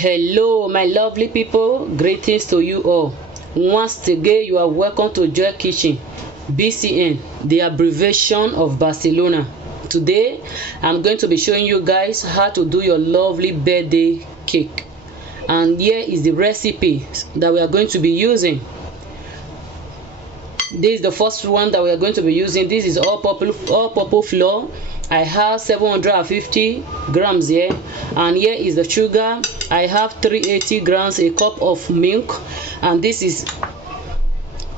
Hello my lovely people, greetings to you all. Once again you are welcome to Joy Kitchen, BCN, the abbreviation of Barcelona. Today I'm going to be showing you guys how to do your lovely birthday cake, and here is the recipe that we are going to be using. This is the first one that we are going to be using. This is all purple flour. I have 750 grams here, and here is the sugar. I have 380 grams, a cup of milk, and this is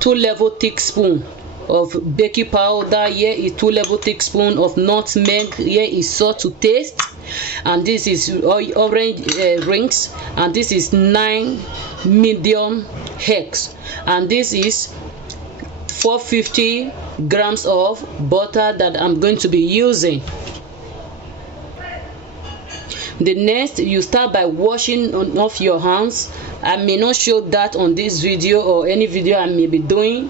2 level thick spoon of baking powder. Here is 2 level thick spoon of nutmeg. Here is salt to taste, and this is orange rings, and this is 9 medium eggs, and this is 450 grams of butter that I'm going to be using. The next, you start by washing off your hands. I may not show that on this video or any video I may be doing,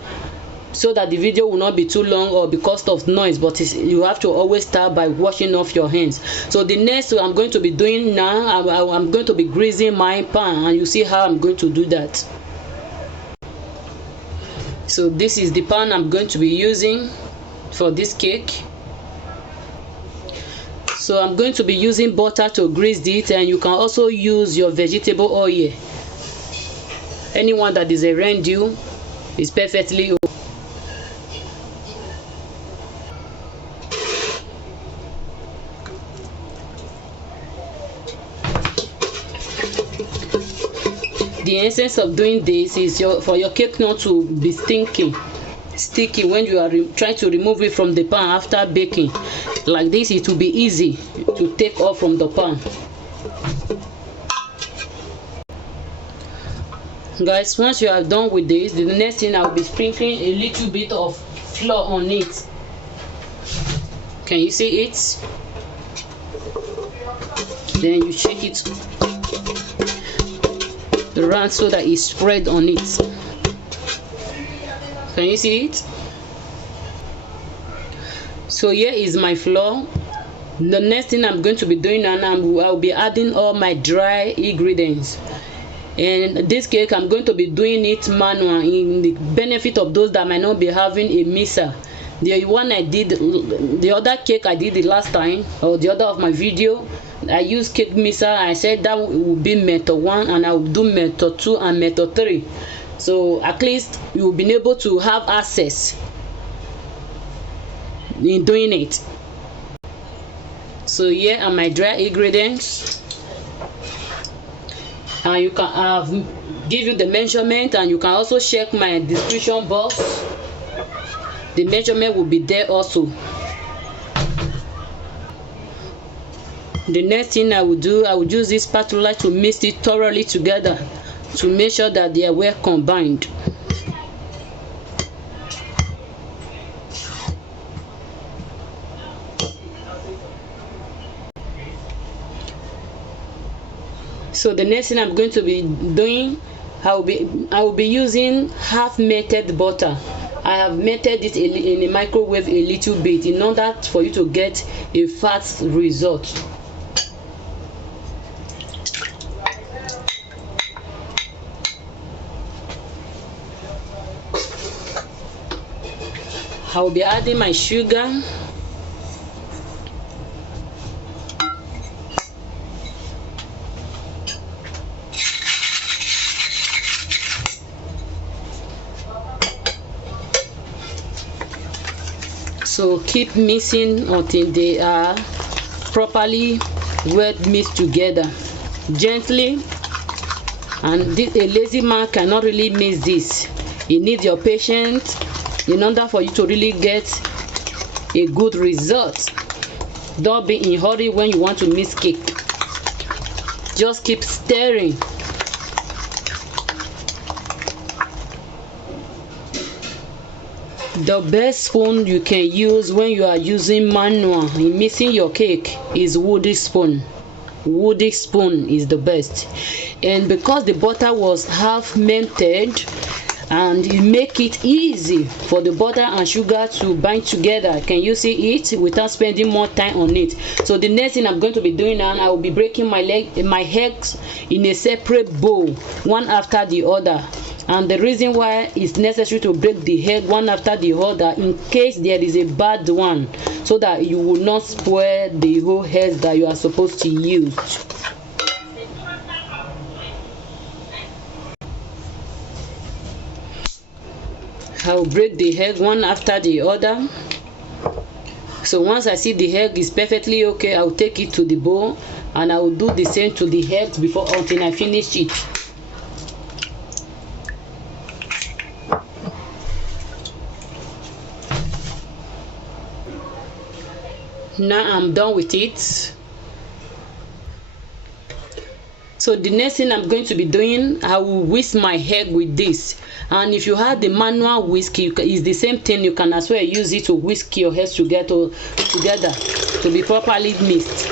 so that the video will not be too long or because of noise, but you have to always start by washing off your hands. So the next I'm going to be doing now, I'm going to be greasing my pan, and you see how I'm going to do that. So this is the pan I'm going to be using for this cake. So I'm going to be using butter to grease it, and you can also use your vegetable oil. Anyone that is around you is perfectly okay. The essence of doing this is for your cake not to be sticky when you are trying to remove it from the pan after baking. Like this, it will be easy to take off from the pan. Guys, once you are done with this, the next thing I will be sprinkling a little bit of flour on it. Can you see it? Then you shake it around so that it's spread on it. Can you see it? So here is my flour. The next thing I'm going to be doing now, I'll be adding all my dry ingredients. And this cake, I'm going to be doing it manual, in the benefit of those that might not be having a mixer. The one I did, the other cake I did the last time, or the other of my video, I used cake mixer. I said that will be method 1, and I will do method 2 and method 3. So at least you will be able to have access in doing it. So here are my dry ingredients, and you can give you the measurement, and you can also check my description box. The measurement will be there also. The next thing I will do, I will use this spatula to mix it thoroughly together to make sure that they are well combined. So the next thing I'm going to be doing, I will be using half melted butter. I have melted it in the microwave a little bit in order for you to get a fast result. I will be adding my sugar. So keep mixing until they are properly well mixed together, gently. And a lazy man cannot really mix this. You need your patience in order for you to really get a good result. Don't be in a hurry when you want to mix cake. Just keep stirring. The best spoon you can use when you are using manual in mixing your cake is wooden spoon. Wooden spoon is the best. And because the butter was half melted, and it make it easy for the butter and sugar to bind together. Can you see it without spending more time on it? So the next thing I'm going to be doing now, I will be breaking my eggs in a separate bowl, one after the other. And the reason why it's necessary to break the egg one after the other, in case there is a bad one, so that you will not spoil the whole eggs that you are supposed to use. I will break the egg one after the other. So once I see the egg is perfectly okay, I will take it to the bowl, and I will do the same to the eggs until I finish it. Now I'm done with it. So the next thing I'm going to be doing, I will whisk my egg with this. And if you have the manual whisk, it's the same thing. You can as well use it to whisk your eggs together to be properly mixed.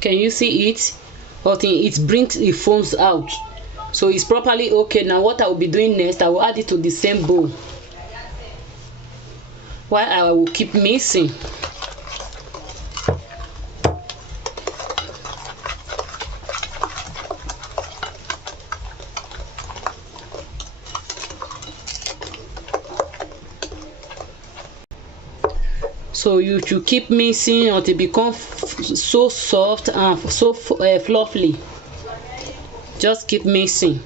Can you see it? It brings the foams out, so it's properly okay. Now what I will be doing next, I will add it to the same bowl while I will keep mixing. So you should keep mixing until it becomes so soft and so fluffy. Just keep mixing.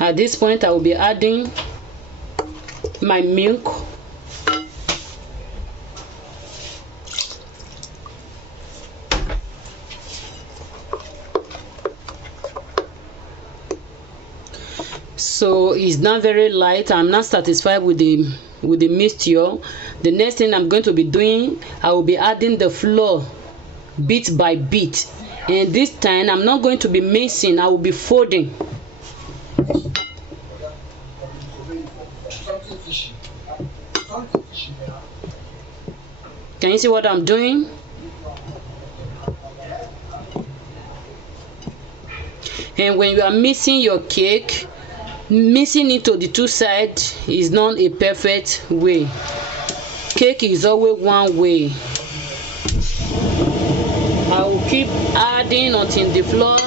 At this point, I will be adding my milk. So it's not very light. I'm not satisfied with the mixture. The next thing I'm going to be doing, I will be adding the flour bit by bit, and this time I'm not going to be mixing, I will be folding. Can you see what I'm doing? And when you are mixing your cake, mixing it to the two sides is not a perfect way. Cake is always one way. I will keep adding until the flour,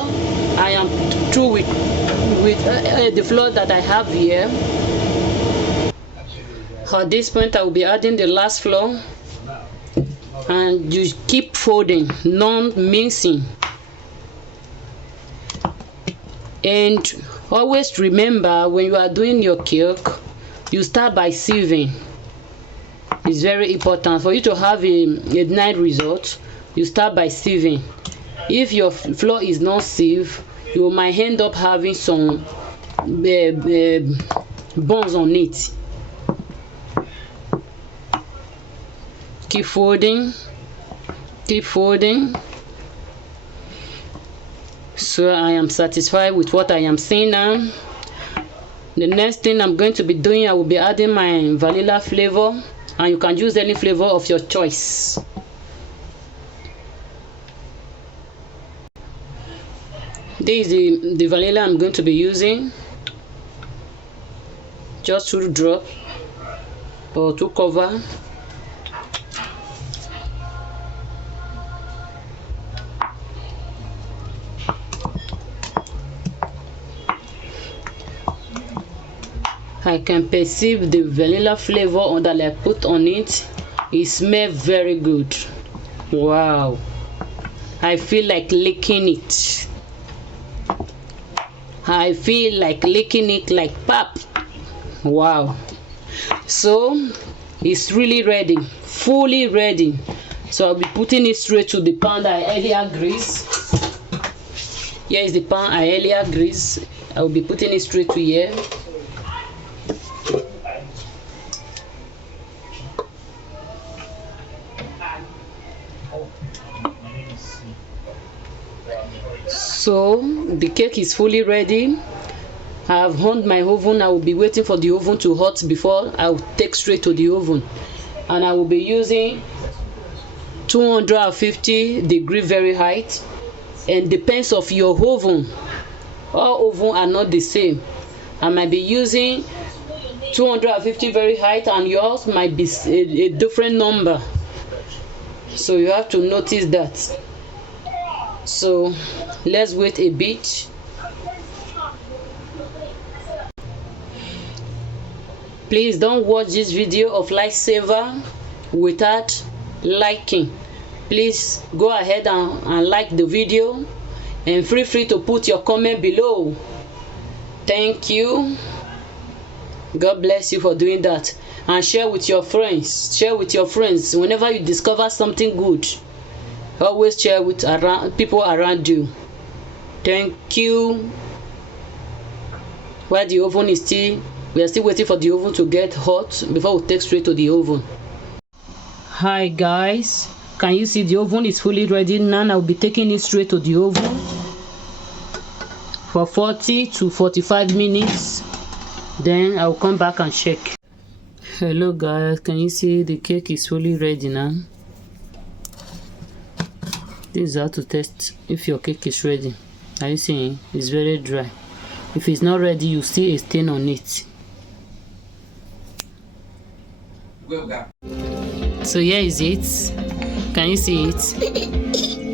I am through with the flour that I have here. At this point, I will be adding the last flour, and you keep folding, non mixing. And always remember, when you are doing your cake, you start by sieving. It's very important for you to have a nice result. You start by sieving. If your flour is not sieved, you might end up having some buns on it. Keep folding, keep folding. So I am satisfied with what I am seeing now. The next thing I'm going to be doing, I will be adding my vanilla flavor, and you can use any flavor of your choice. This is the vanilla I'm going to be using. Just 2 drops or 2 cover. I can perceive the vanilla flavor that I put on it. It smells very good. Wow, I feel like licking it. I feel like licking it like pap. Wow. So it's really ready, fully ready. So I'll be putting it straight to the pan that I earlier greased. Here is the pan I earlier greased. I will be putting it straight to here. So the cake is fully ready. I have on my oven. I will be waiting for the oven to hot before I will take straight to the oven. And I will be using 250-degree very height, and depends of your oven. All oven are not the same. I might be using 250 very height and yours might be a different number, so you have to notice that. So let's wait a bit. Please don't watch this video of lifesaver without liking. Please go ahead and like the video, and feel free to put your comment below. Thank you. God bless you for doing that, and share with your friends. Share with your friends whenever you discover something good. Always share with people around you. Thank you. While the oven is we are still waiting for the oven to get hot before we take straight to the oven. Hi guys, can you see the oven is fully ready? Now I'll be taking it straight to the oven for 40 to 45 minutes. Then I'll come back and check. Hello guys, can you see the cake is fully ready now? This is how to test if your cake is ready. Are you seeing? It's very dry. If it's not ready, you see a stain on it. So here is it. Can you see it?